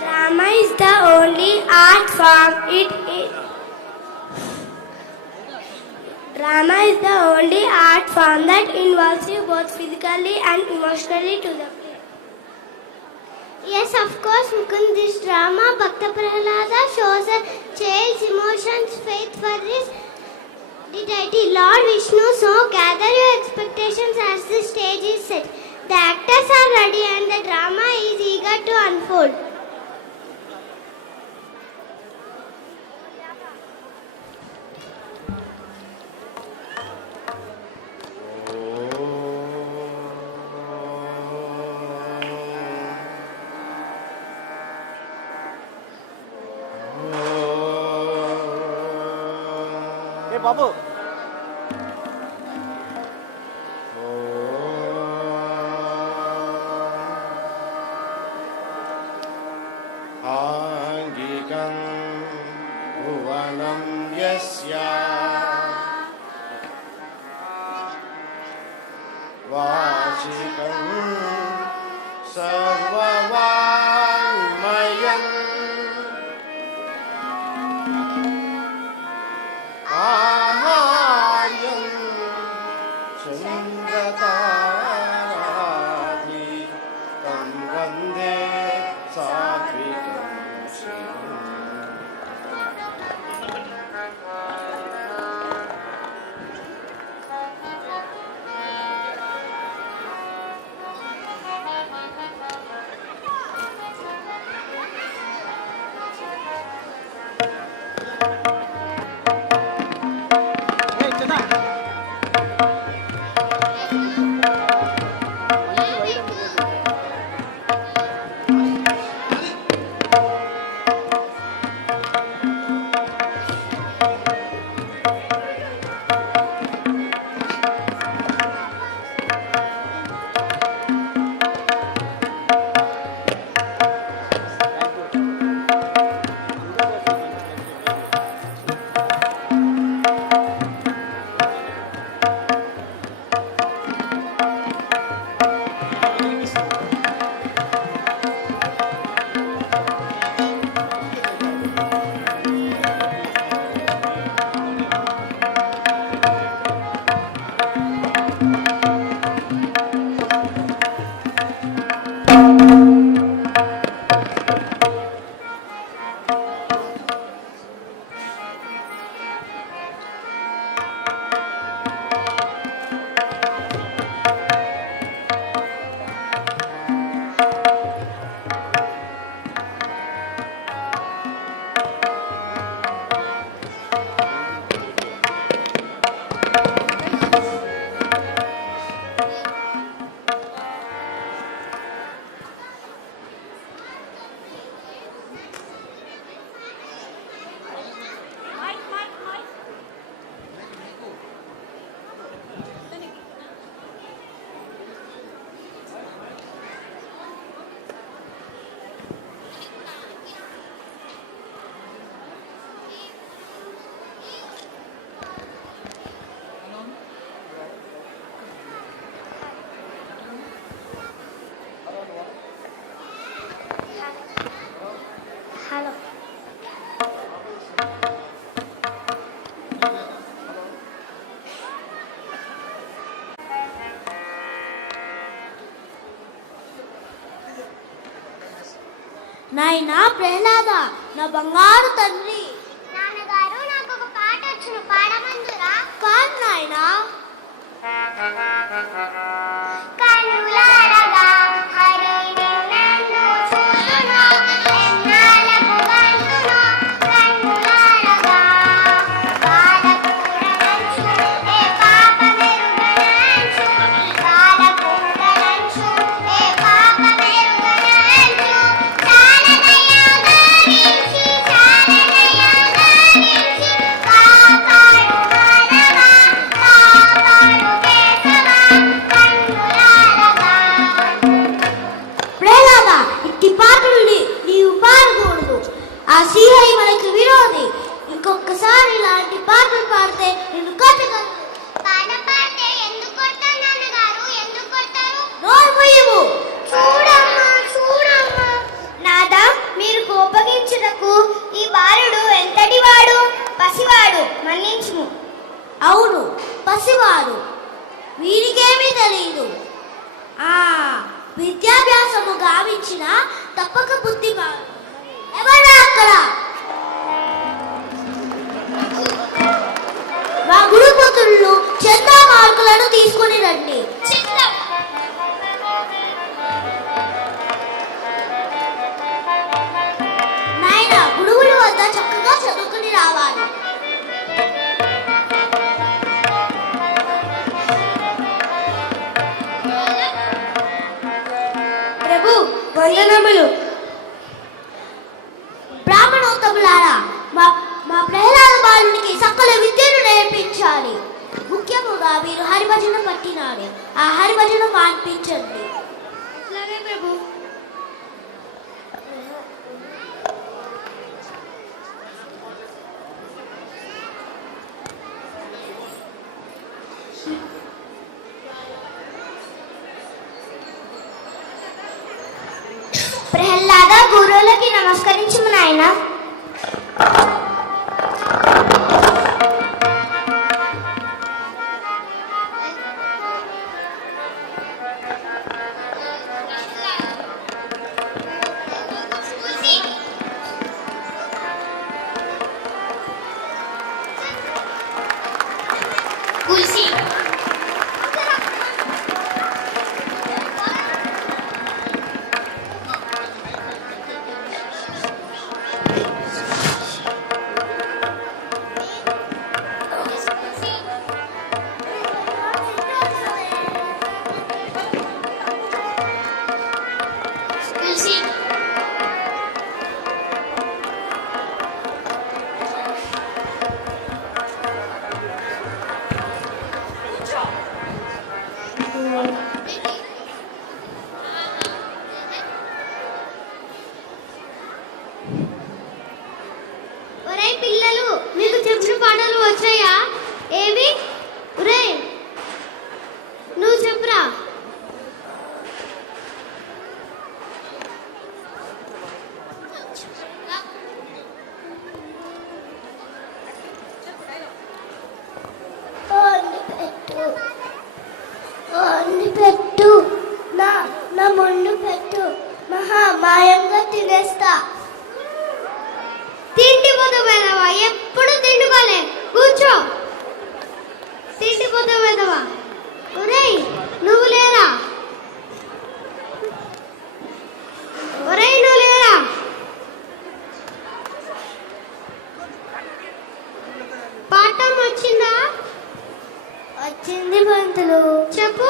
Drama is the only art form. Drama is the only art form that involves you both physically and emotionally to the play. Yes, of course, Mukund. This drama, Bhakta Prahlada, shows a child's emotions, faith for his deity, Lord Vishnu. So, gather your expectations as the stage is set. The actors are ready and the drama is eager to unfold. Hey, Babu. Angikam bhuvanam yasya vachikam sarvavangmayam aharyam chandratari tam vande satvika. Hey, Chana. Hello. నాయనా ప్రహ్లాద, నా బంగారు తండ్రి. నాన్నగారు, నాకు ఒక పాట వచ్చును, పాడమందురా? కాదు నాయనా. కనులారగా హరి నిన్ను చూచును, ఎన్నాళ్ళకు గంతును, కన్నులారగా బాలకూడలంచు, ఏ పాపమెరుగనంచు, బాలకూడలంచు, ఏ పాపమెరుగనంచు, చాలనయ్యా గావించి, చాలనయ్యా గావించి, కాపాడు మాధవా, కాపాడు కేశవా, కన్నులారగా. ప్రహ్లాద, ఇట్టి పాటలు నీవు పాడకూడదు. ఆ శ్రీహరి మనకు విరోధి. ఇంకోసారి ఇలాంటి పాటలు పాడితే నేను కొట్టగలను. పాట పాడితే ఎందుకు కొడతారు నాన్నగారు? ఎందుకు కొడతారు? నోరు మూయవు. చూడమ్మా చూడమ్మా. నాదా, మీరు కోపగించుటకు ఈ బాలుడు ఎంతటి వాడు? పసివాడు, మన్నించుము. అవును, పసివాడు. వీరికేమీ తెలియదు. విద్యాభ్యాసము గావించిన తప్పక బుద్ధి ఎవరా అక్కడ? మా గురుపతులు చందా మార్కులను తీసుకుని రండి. నాయన, గురువుల వద్ద చక్కగా చదువుకుని రావాలి. ప్రభు, వందనములు. బ్రాహ్మణోత్తములారా, మా ప్రహ్లాద బాలునికి సకల విద్యను నేర్పించాలి. ముఖ్యముగా మీరు హరిభజన పట్టినాడు. ఆ హరిభజన మాన్పించండి. అలాగే ప్రభు. ప్రహ్లాద, గురువులకి నమస్కరించుము నాయన. పిల్లలు, మీకు చెప్పిన పాటలు వచ్చాయా? ఏవి? ఒరే, నువ్వు చెప్పురా. పెట్టు, నా ముందు పెట్టు. మాయంగా తినేస్తా. తిండిపోతావేదవా, ఎప్పుడు తిండుకోలే. కూర్చో. తిండిపోతావేదవా. ఒరేయ్, నువ్వు లేరా? ఒరేయ్, నువ్వు లేరా? పాఠం వచ్చిందా? వచ్చింది పంతులు. చెప్పు.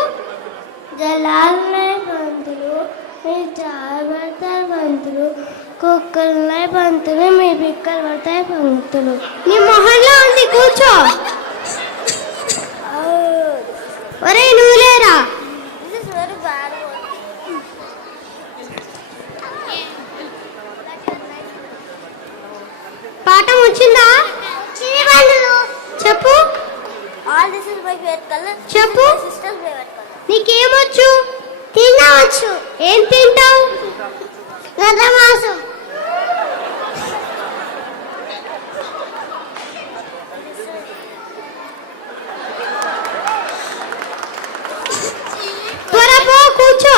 జలాలున్నాయి పంతులు, మీరు జాగ్రత్త పంతులు. కుక్కలున్నాయి పంతులు, మీ బిక్కలు పడతాయి పంతులు. నీ మొహంలో ఉంది, కూర్చో. ఒరే, నువ్వు లేరా? పాఠం వచ్చిందా? చెప్పు. చెప్పు. నీకేమొచ్చు? తినవచ్చు. ఏం తింటావు? గదమాసం. త్వరపో, కూర్చో.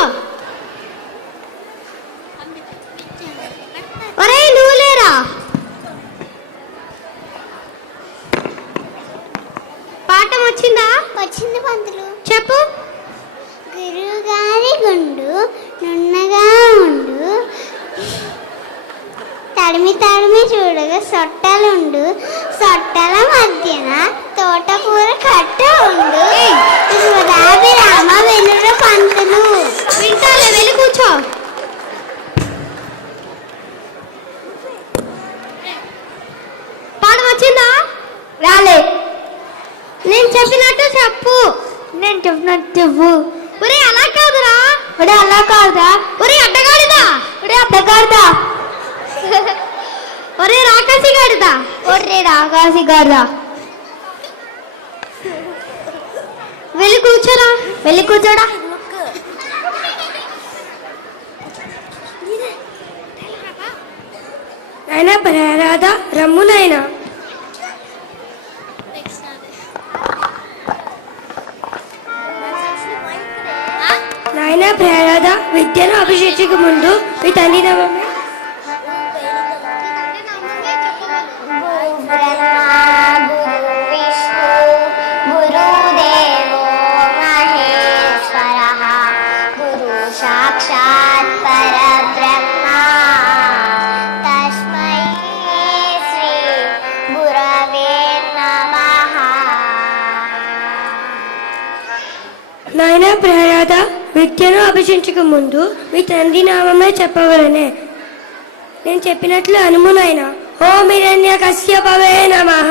ఒరే, నువ్వు లేరా? పాఠం వచ్చిందా? వచ్చింది పంతులు. చెప్పు. గురువుగారి గుండు నున్నగా ఉండు, తడిమి తడిమి చూడగా సొట్టలుండు, సొట్టల మధ్యన తోటకూర కట్ట ఉండు. గులాబీ రామ వెలుర పంతులు. వింటాలే, వెళ్ళి కూర్చో. పాఠం వచ్చిందా? రాలే. నేను చెప్పినట్టు చెప్పు. నేను చెప్పినట్టు చెప్పు. ఒరే, అలా కాదురా. ఒరే, అలా కాదురా. ఒరే, అడ్డగాడిదా. ఒరే, అడ్డగాడిదా. ఒరే, రాకాసి రాకాసి గడదా ఒర్రే రాకాసి గడదా వెళ్ళి కూర్చోరా వెళ్ళి కూర్చోడా నాయన ప్రహ్లాద రమ్ము నాయన. నాయన ప్రహ్లాద విద్యను అభిషేచించక ముందు మీ తండ్రి నామమే సాక్షాత్ పరబ్రహ్మ తస్మై శ్రీ గురవే నమః. నాయన ప్రహ్లాద విద్యను అభ్యసించక ముందు మీ తండ్రి నామమే చెప్పవలనే. నేను చెప్పినట్లు అనుము నాయన. ఓం హిరణ్య కశ్యపవే నమః.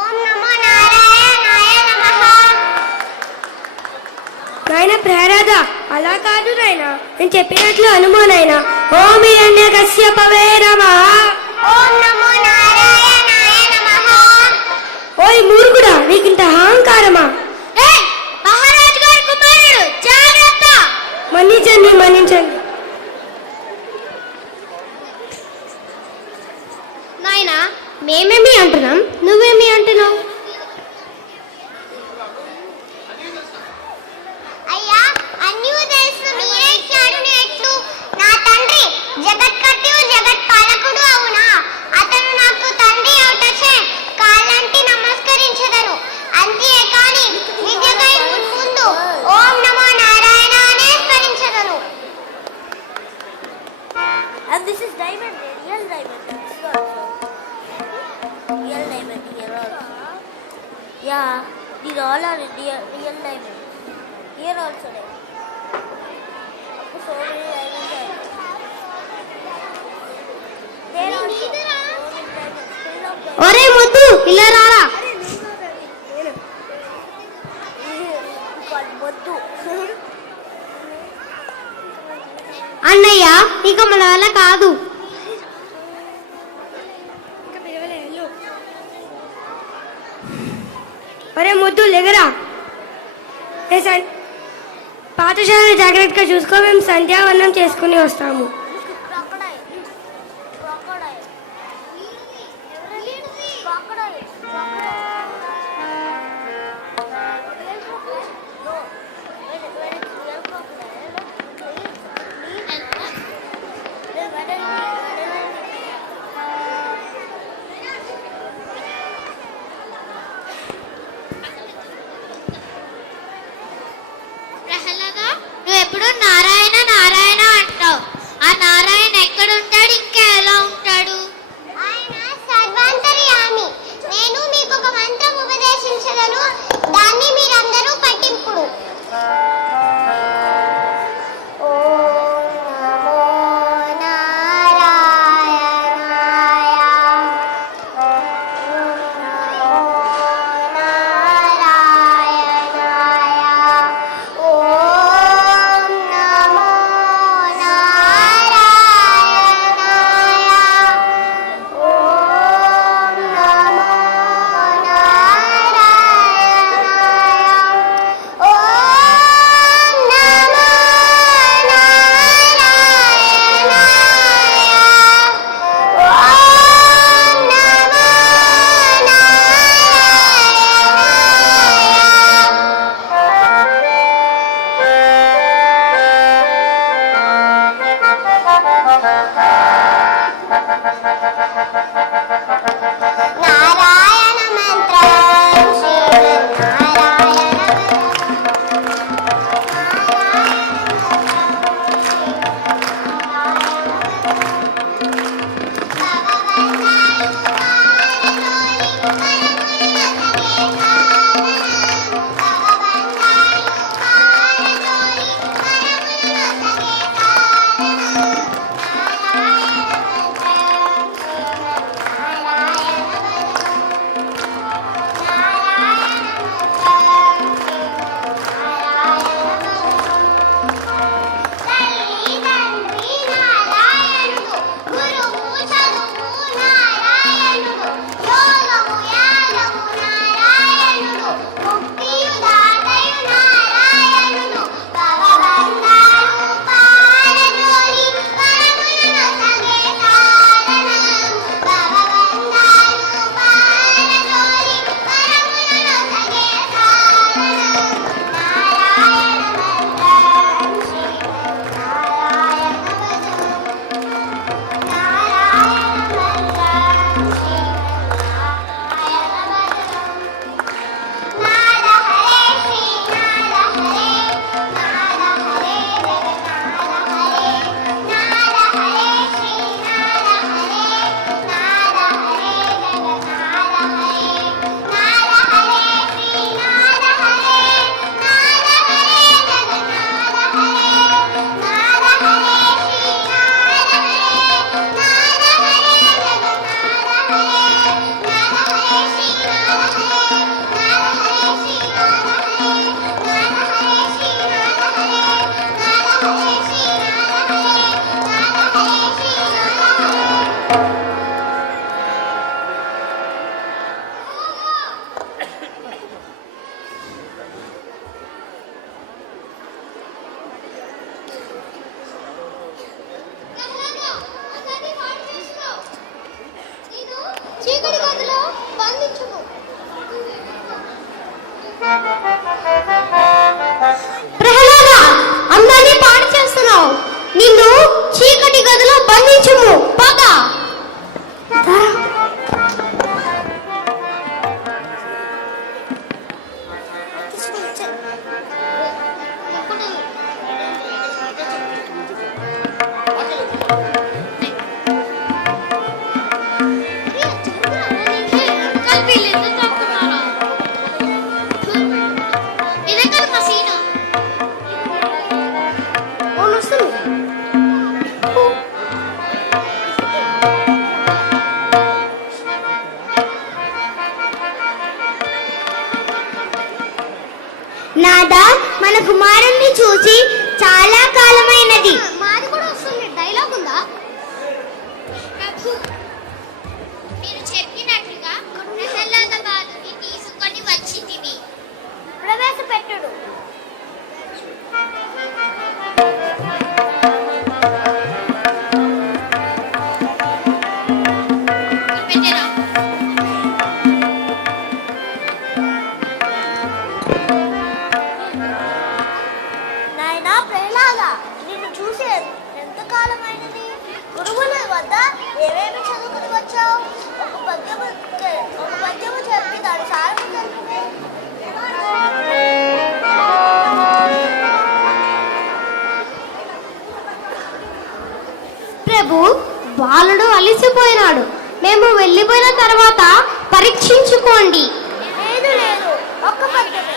ఓం నమో నారాయణాయ నమః. నాయన ప్రహ్లాద అలా కాదు నాయన. నేను చెప్పినట్లు అనుము నాయన. ఓం హిరణ్య కశ్యపవే నమః. ఓం నమో నారాయణాయ నమః. ఓయ్ మూర్ఖుడా, నీకింత అహంకారమా? ఏయ్ మహారాజు గారి కుమారుడు జాగ్రత్త. మన్నించండి మన్నించండి. నాయన మేమేమి అంటున్నాం, నువ్వేమి అంటున్నావు? అయ్యా అన్నీ తెలుసు, మీరే జ్ఞానుని ఎట్లు? నా తండ్రి జగత్కర్తయు జగత్పాలకుడు అవునా? అతను నాకు తండ్రి అవుటచే కాళ్ళంటి నమస్కరించెదను. అంతే కాని విద్యకై ముందు ఓం నమో నారాయణ అనే స్మరించెదను. And this is diamond, real diamond. This is also real diamond here also. Yeah, these all are real diamond. Here also diamond. So many diamonds are there also. So many diamonds, full of diamonds. ఒరే ముద్దు ఇలా రారా. Called Mottu. అన్నయ్య ఇక మన వల్ల కాదు. ఒరే ముద్దు లెగరా. పాఠశాల జాగ్రత్తగా చూసుకో, మేము సంధ్యావనం చేసుకుని వస్తాము. Crocodile. Crocodile. Crocodile. Crocodile. No. When it's real crocodile, then when it Prahlada నువ్వు ఎప్పుడు నారాయణ నారాయణ అంటావు. ఆ నారాయణ ఎక్కడ ఉంటాడు, ఇంకా ఎలా ఉంటాడు? చీకటి గదిలో బంధించుము. ప్రహ్లాద, అందరినీ పాడు చేస్తున్నావు. నిన్ను చీకటి గదిలో బంధించుము. పద. నాదా, మన కుమారుణ్ణి చూసి చాలా కాలమైనది. మాది కూడా వస్తుంది. డైలాగ్ ఉందా? మీరు చెప్పినట్లుగా ప్రహ్లాద బాలుని తీసుకొని వచ్చితివి. ప్రవేశపెట్టుడు. పెట్టెరా. నాయనా ప్రహ్లాద, నిన్ను చూసి ఎంతకాలమైనది? గురువుల వద్ద ఏమేమి చదువుకుని వచ్చావు? ఒక పద్యము చెప్పి దాని సారం తెలిపే. ప్రభు, బాలుడు అలసిపోయినాడు. మేము వెళ్ళిపోయిన తర్వాత పరీక్షించుకోండి. లేదు లేదు, ఒక్క పద్యమే.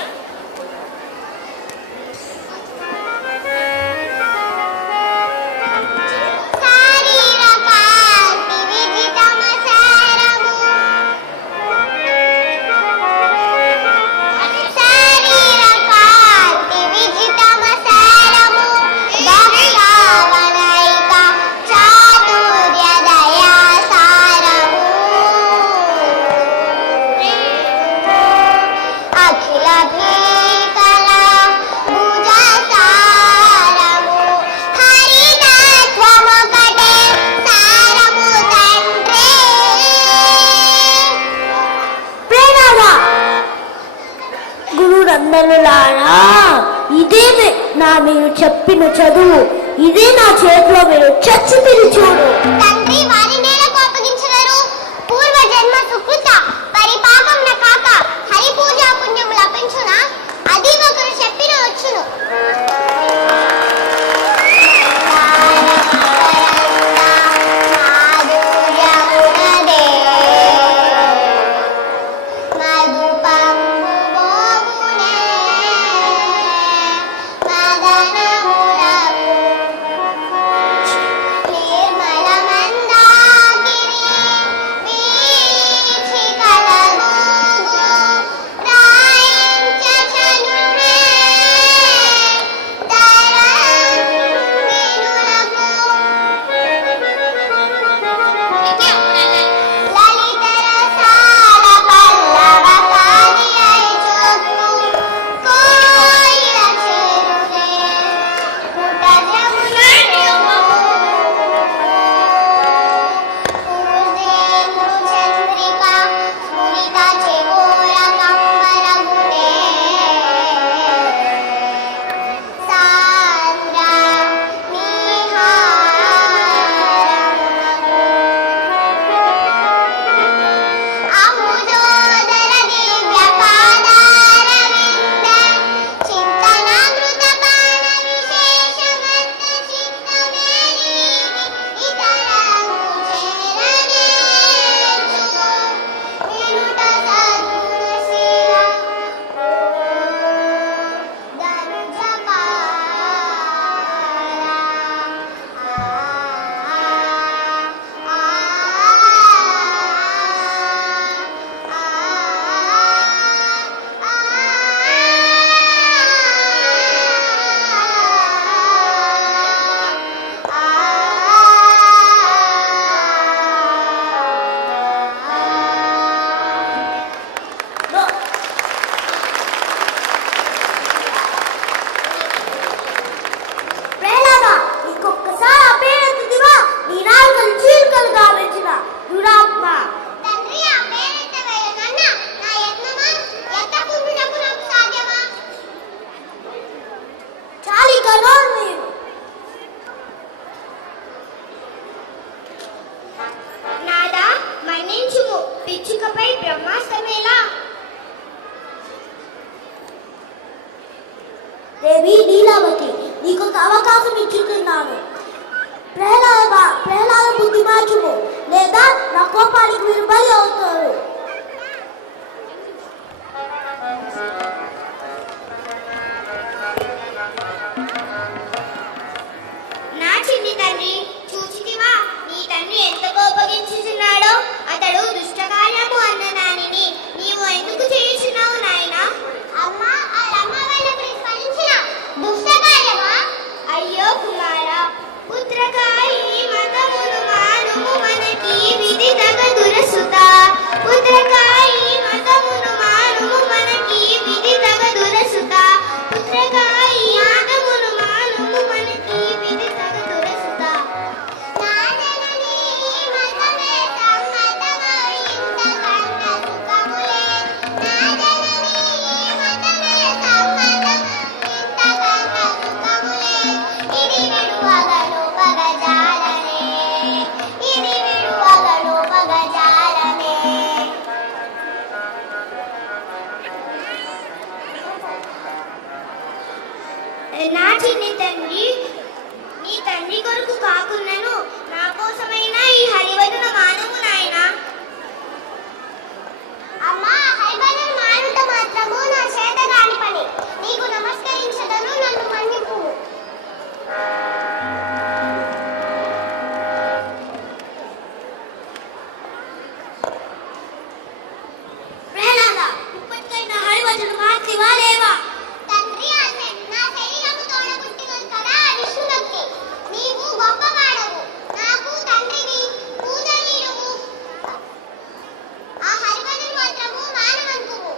ఇదే నా మీరు చెప్పిన చదువు. ఇదే నా చేతిలో మీరు చచ్చి చూడు. తండ్రి వారిని కోపగించరు. పూర్వ జన్మ సుకృత పరిపాపం కాక హరి పూజా పుణ్యం లభించునా? అది ఒకరు చెప్పిన వచ్చును. నిర్మల మందా పిచ్చుకపై బ్రహ్మాస్త్రమేలా? దేవి లీలావతి, నీకు ఒక అవకాశం ఇచ్చుతున్నాను. ప్రహ్లాద బుద్ధి మార్చుము, లేదా నా కోపానికి మీరు బలి అవుతారు. నా చిన్ని తండ్రి, చూచితివా నీ తండ్రి ఎంత కోపగించుచున్నాడో? అతడు దుష్టకార్యము అన్న దానిని నీవు ఎందుకు చేయుచున్నావు నాయనా? అమ్మా, ఆ రమ్మ వాళ్ళపై స్మరించిన దుష్టకార్యమా? అయ్యో కుమారా, పుత్రకాయి మతమును మానుము, మనకి విధి తగదుర సుత. పుత్రకాయి మతమును మానుము, మనకి విధి తగదుర సుత. పుత్రకాయి మతమును మానుము, మనకి విధి తగదుర సుత. నా జననీ మతమే సమ్మతమై ఇంతకన్న సుఖములే. నా జననీ మతమే సమ్మతమై ఇంతకన్న సుఖములే. ఇది విడువగను పగజాలనే, ఇది విడువగను పగజాలనే. నా చిన్ని తండ్రి, నీ తండ్రి కొరకు కాకున్నను నా కోసమైనా ఈ హరివదన మానము నాయనా. అమ్మా, హరివదన మానుట మాత్రము నా చేత కాని పని. నీకు నమస్కరించదను, నన్ను మన్నిపు. ప్రహ్లాద, ఇప్పటికైనా హరివచనం మార్చివా లేవా? తండ్రి, నా శరీరము తోడబుట్టినది కదా విష్ణుభక్తి. నీవు గొప్పవాడవు, నాకు తండ్రివి, పూజనీయువు. ఆ హరివదన మాత్రము మానవంతువు.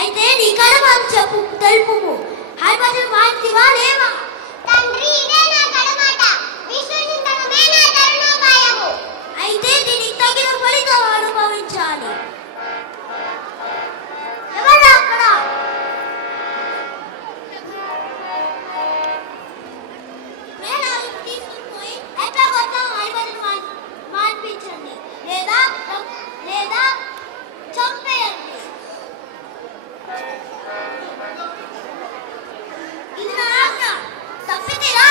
అయితే నీ కడమని చెప్పు, తెలుపుము. హరివచనం మార్చివా లేవా? తండ్రి, ఇదే నా కడమాట. విష్ణుచింతనమే నా తరుణోపాయము. అయితే దీనికి తగిన ఫలితం అనుభవించాలి. ఎవరు అక్కడ? ప్రహ్లాదుని తీసుకుని పోయి ఎట్లా కొత్త హరివచనం మార్పించండి, లేదా చంపేయండి. ఇది నా ఆజ్ఞ. తప్పితేరా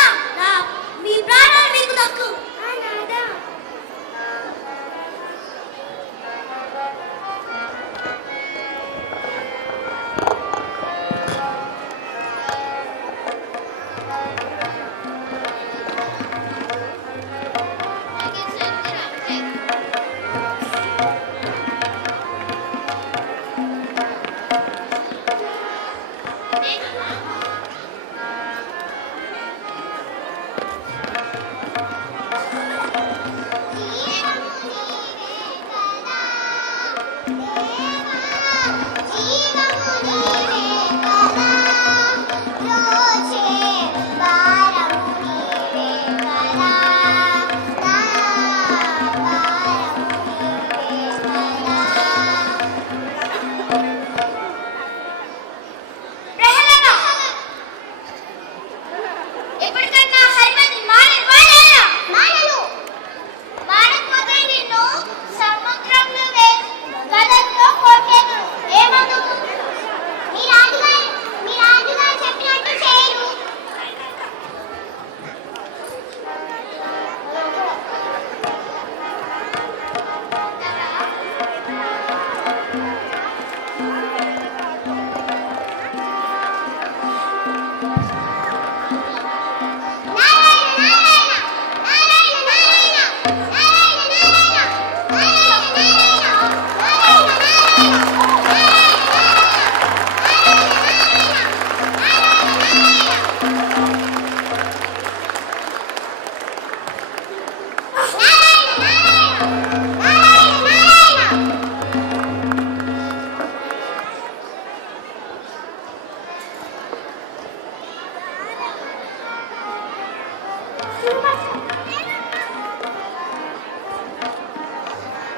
మీ ప్రాణాలు మీకు దక్కు.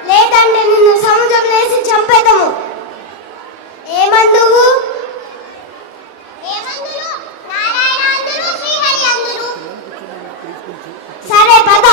లేదంటే నిన్ను సముద్రం వేసి చంపేదము. ఏమందువు? నారాయణ అందురు, శ్రీహరి అందురు. సరే పద.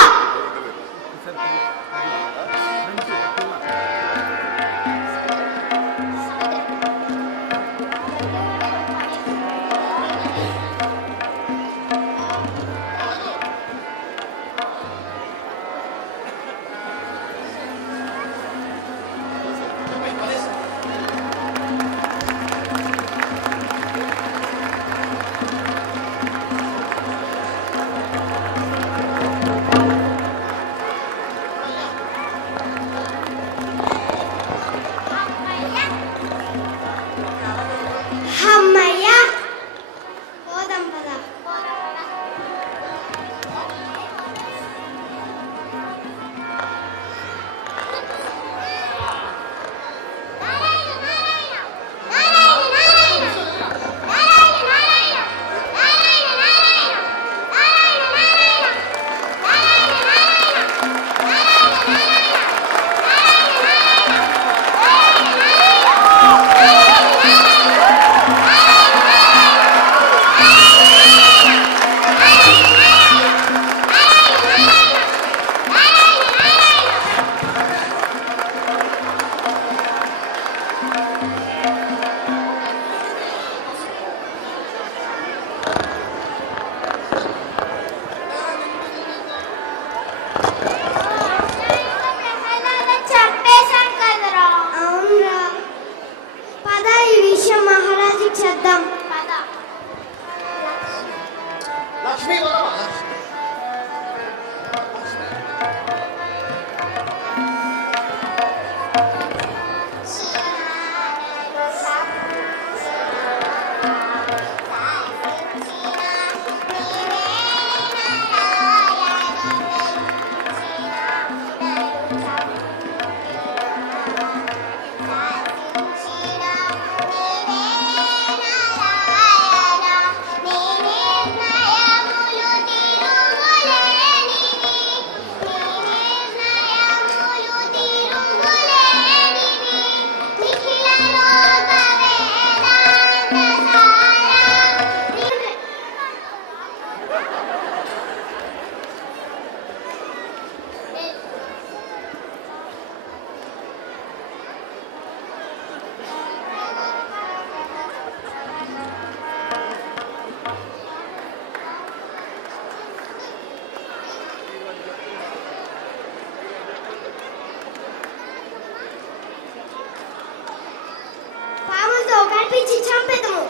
రప్పించి చంపెదము.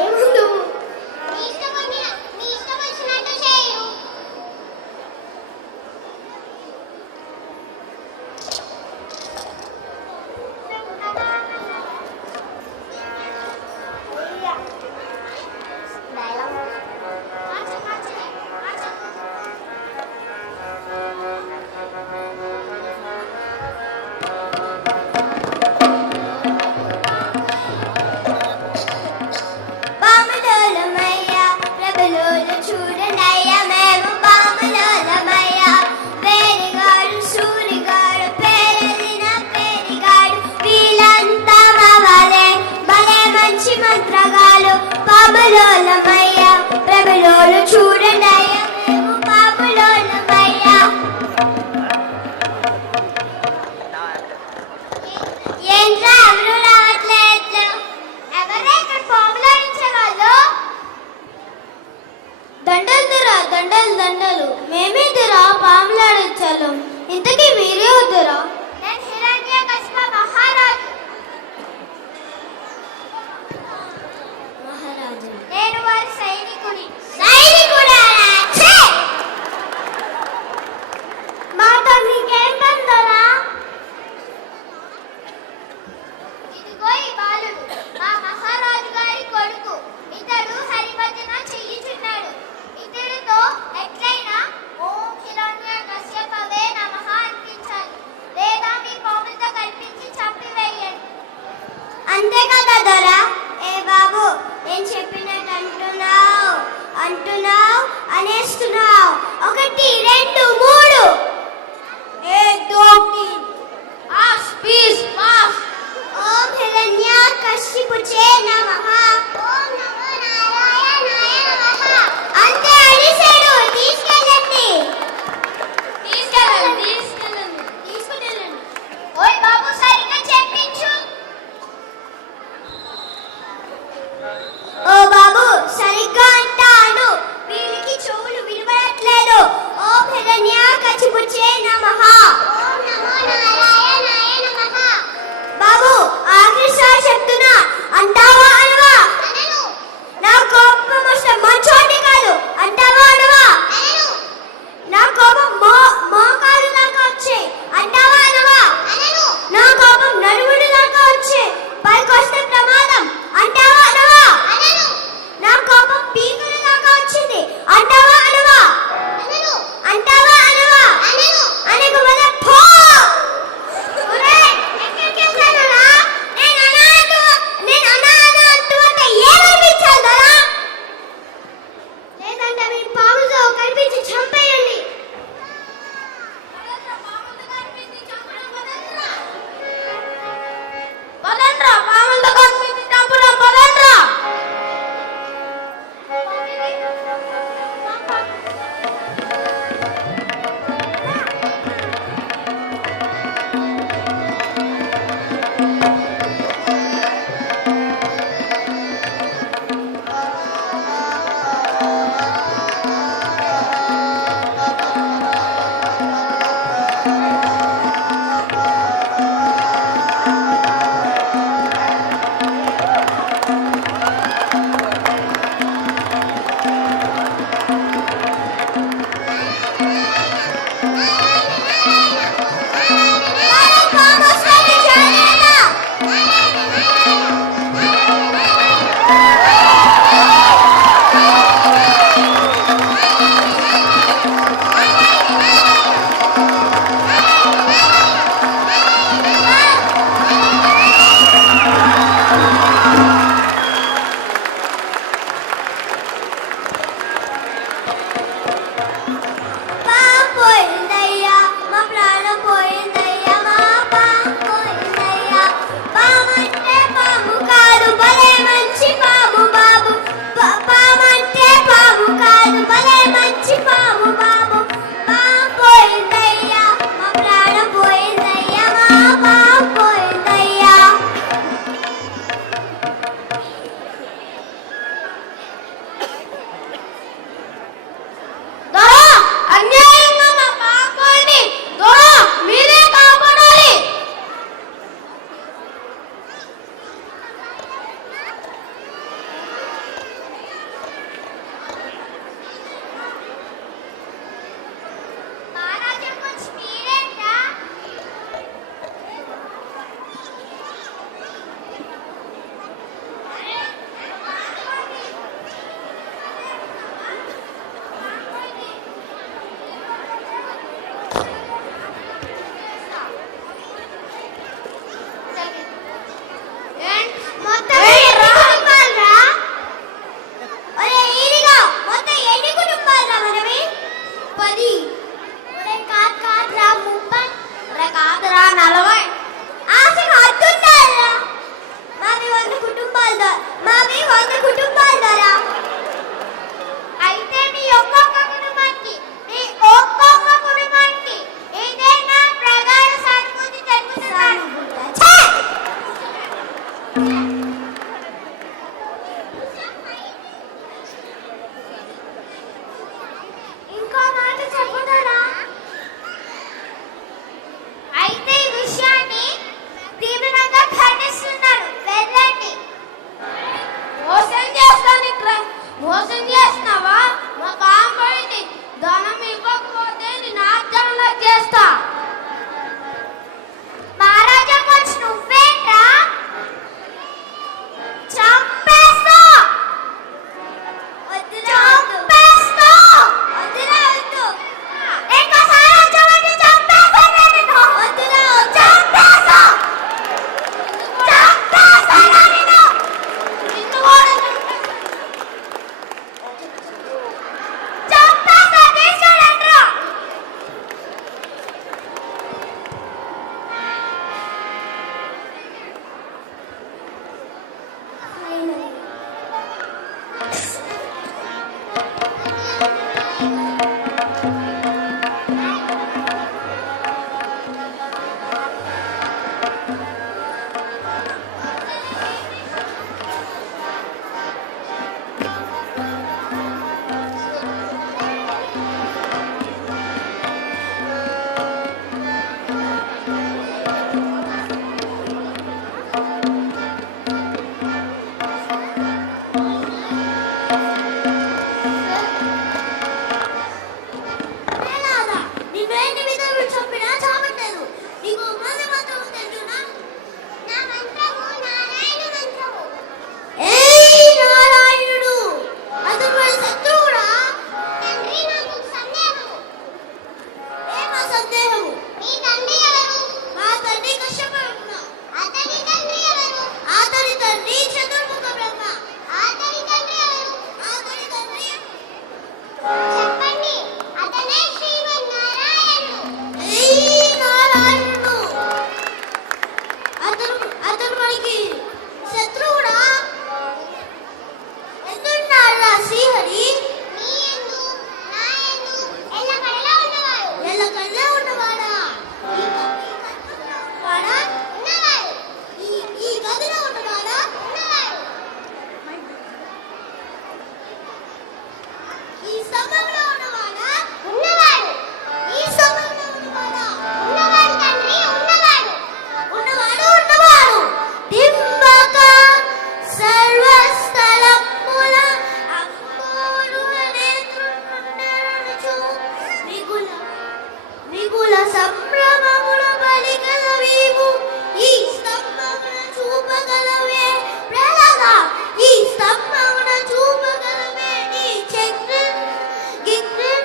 ఏముందు నీ ఇష్టం వచ్చినట్టు చేయు. బామలోలమయ్యా ప్రభులోలు చూడనయ్యా మేము బామలోలమయ్యా. వేరిగాడు సూరిగాడు పేరెళ్ళిన పేరిగాడు వీళ్ళంతా మావాలే భలే మంచి మంత్రగాలు. బామలోలమయ్యా ప్రభులోలు చూడనయ్యా మేము బామలోలమయ్యా. ఏంట్రా ఎవరు రావట్లేదు? ఎవరే ఇక్కడ పాములాడించేవాళ్ళు? దండలుదురా దండలు మేమేదురా పాములాడించాలం. ఇంతకీ మీరే వద్దురా? నేను హిరణ్యకశిప మహారాజు. మహారాజు నేను వారి సైనికుని. సైనికుడా? ఛే! మాతో నీకేం బందరా? ఇదిగో ఈ బాలుడు మా మహారాజు గారి కొడుకు. ఇతడు హరిభజన చెయ్యుచున్నాడు. ఇతడితో ఎట్లయినా ఓం హిరణ్యకశ్యపవే నమః సంభ్రమముల బలిగలవేవు ఈ స్తంభమున చూపగలవే ప్రహ్లాద ఈ స్తంభమున చూపగలవే నీ చక్రం గిక్రం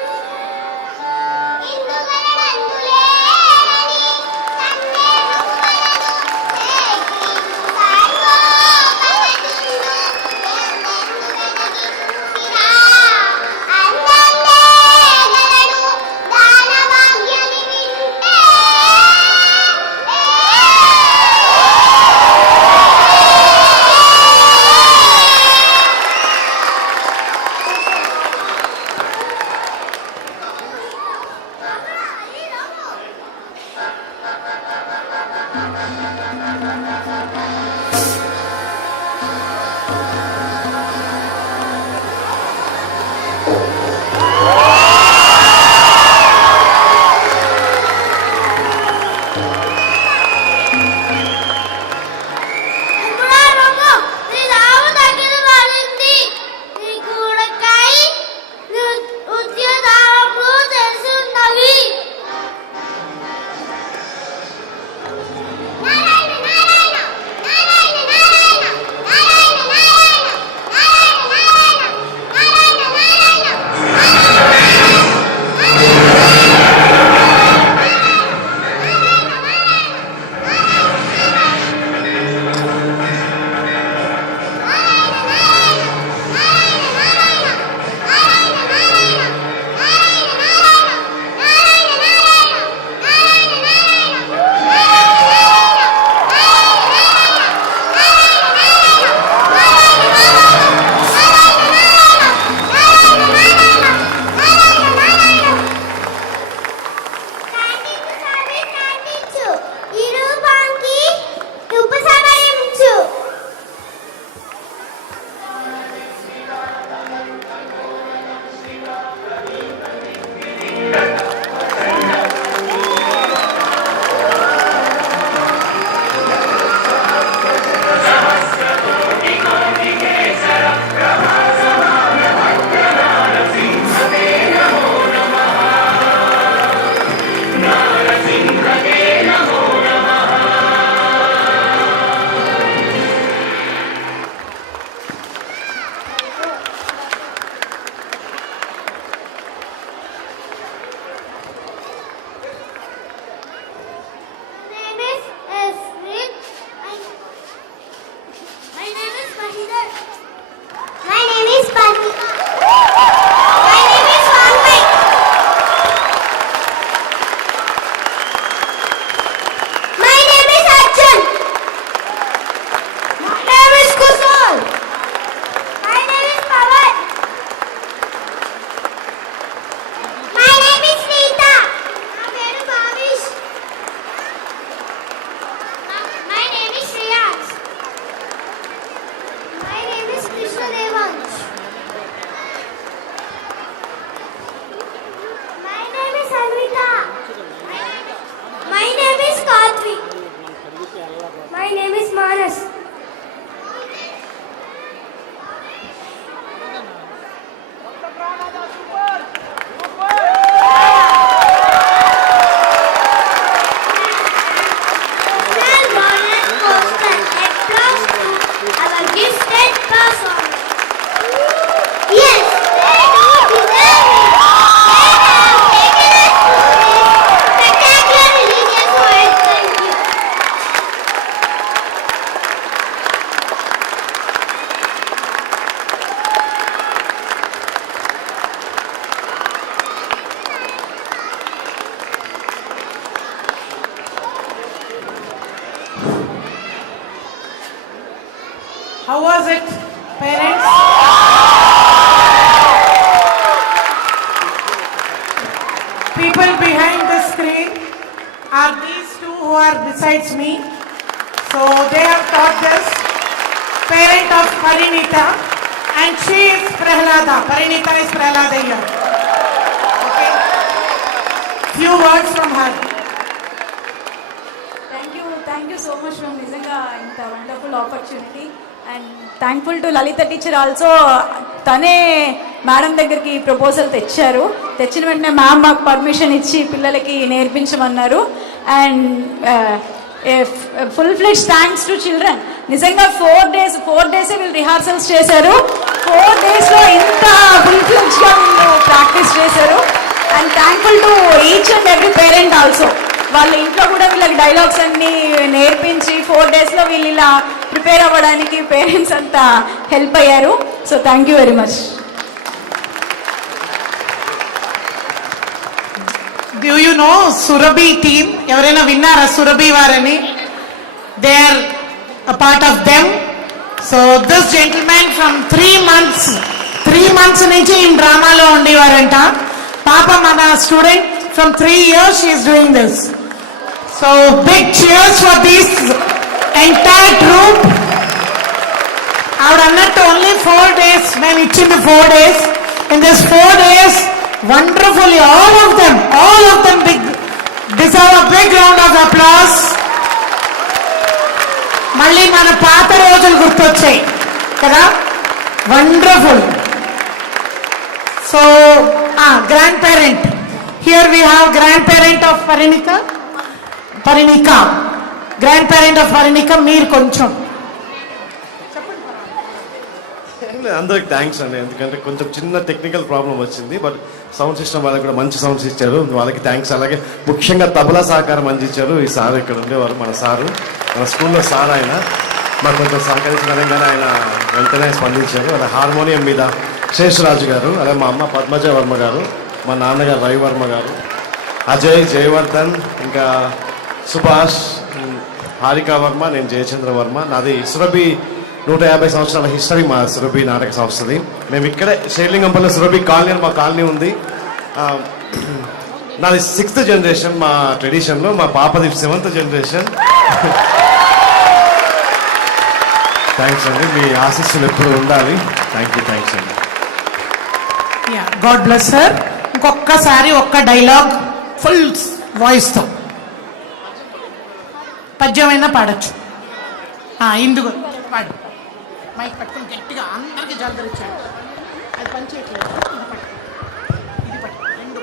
ఇందుగలడందులేని సందేహములను సేకరించు సర్వోపగతుండు ఎందెందుగనగి చూసిరా అందందే ఈ రూపానికి ఉపసంహరించు My name is Parvika. My name is Swanmay. My name is Arjun. My name is Kushal. My name is Pawan. My name is Rita. నా పేరు Bhavish. My name is Shreyans. My name is Krishna Devansh. My name is Anvita. My name is Kadri. My name is Manas. Well, Manas Coastal. Applause to our gifted person. Yes, they do deserve it. They have taken us to this spectacular religious fest. Thank you. How was it, parents? People behind the screen are these two who are besides me. So they have taught this. Parent of Parinita, and she is Prahlada. Parinita is Prahlada here. Okay. Few words from her. Thank you so much from Nizanga and the wonderful opportunity. And thankful to Lalita teacher also. తనే madam దగ్గరికి proposal తెచ్చారు. తెచ్చిన వెంటనే ma'am మాకు permission ఇచ్చి పిల్లలకి నేర్పించమన్నారు. And full fledge thanks to children. నిజంగా 4 days వీళ్ళు రిహార్సల్స్ చేశారు. 4 daysలో ఇంత ఫుల్ ఫ్లెడ్జ్గా వీళ్ళు ప్రాక్టీస్ చేశారు. And thankful to each and every parent also. వాళ్ళ ఇంట్లో కూడా వీళ్ళకి డైలాగ్స్ అన్ని నేర్పించి 4 daysలో వీళ్ళు ఇలా ప్రిపేర్ అవ్వడానికి పేరెంట్స్ అంతా హెల్ప్ అయ్యారు. So thank you very much. Do you know Surabhi team? ఎవరైనా విన్నారా సురభి వారని? They are a part of them. So this gentleman from 3 months నుంచి ఈ డ్రామాలో ఉండేవారంట. పాప మన student from 3 years she is doing this. So big cheers for this entire group. ఆవిడ అన్నట్టు only 4 days మేము ఇచ్చింది 4 days. In this 4 days wonderfully all of them big deserve a big round of applause. మళ్ళీ మన పాత రోజులు గుర్తొచ్చాయి కదా, wonderful. So grand parent, here we have grand parent of Parinika, grand parent of Parinika. మీరు కొంచెం అందరికి థ్యాంక్స్ అండి, ఎందుకంటే కొంచెం చిన్న టెక్నికల్ ప్రాబ్లం వచ్చింది, బట్ సౌండ్ సిస్టమ్ వాళ్ళకి కూడా మంచి సౌండ్స్ ఇచ్చారు, వాళ్ళకి థ్యాంక్స్. అలాగే ముఖ్యంగా తబలా సహకారం అందించారు ఈ సార్, ఇక్కడ ఉండేవారు మన సారు, మన స్కూల్లో సార్. ఆయన మాకు కొంచెం సహకరించిన విధంగానే ఆయన వెంటనే స్పందించారు. అలా హార్మోనియం మీద శేషరాజు గారు, అలాగే మా అమ్మ పద్మజ వర్మ గారు, మా నాన్నగారు రవివర్మ గారు, అజయ్, జయవర్ధన్, ఇంకా సుభాష్, హారికా వర్మ, నేను జయచంద్ర వర్మ. నాది సురభి 150 సంవత్సరాల హిస్టరీ మా సురభి నాటక సంస్థది. మేము ఇక్కడే షేర్లింగంపల్లి సురభి కాలనీ అని మా కాలనీ ఉంది. నాది 6th జనరేషన్ మా ట్రెడిషన్లో, మా పాపది 7th జనరేషన్. థ్యాంక్స్ అండి, మీ ఆశీస్సులు ఎప్పుడు ఉండాలి. థ్యాంక్స్ అండి. God bless sir. ఇంకొక్కసారి ఒక్క డైలాగ్ ఫుల్ వాయిస్తో పద్యమైనా పాడచ్చు. ఇందుకు పాడు, మైక్ పట్టుకుని గట్టిగా అందరికి జాగ్రత్త. అది పని చేయట్లేదు, ఇది పట్టు రెండు.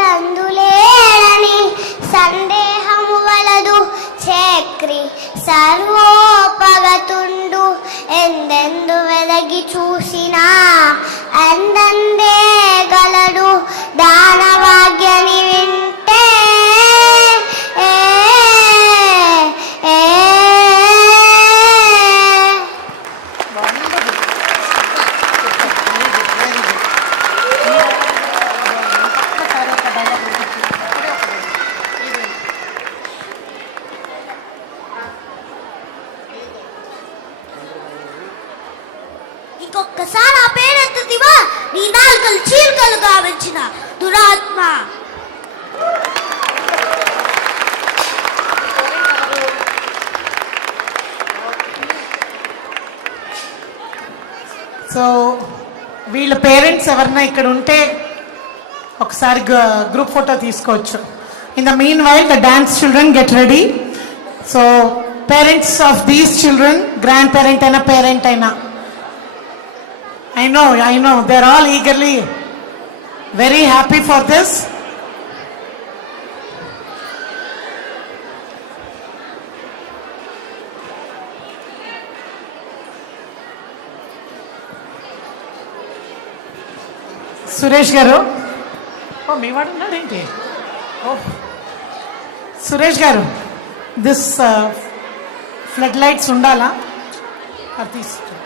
రందులేరని సందేహము వలదు, చక్రి సర్వోపగతుండు, ఎందెందు వెదగి చూసినా అందందే గలడు, దానవాగ్యని వింటే ఇంకొక్కసారి ఆ పేరెత్తుదివా, నీ నాలుకలు చీలికలు గావించిన దురాత్మ. సో వీళ్ళ పేరెంట్స్ ఎవరన్నా ఇక్కడ ఉంటే ఒకసారి గ్రూప్ ఫోటో తీసుకోవచ్చు. In the mean while the dance children get ready. So parents of these children, grand parent అయినా పేరెంట్ అయినా, I know, they're all eagerly very happy for this. Suresh గారు, మీ వాడు ఉన్నాడేంటి? సురేష్ గారు, దిస్ ఫ్లడ్ లైట్స్ ఉండాలా? అది తీసుకు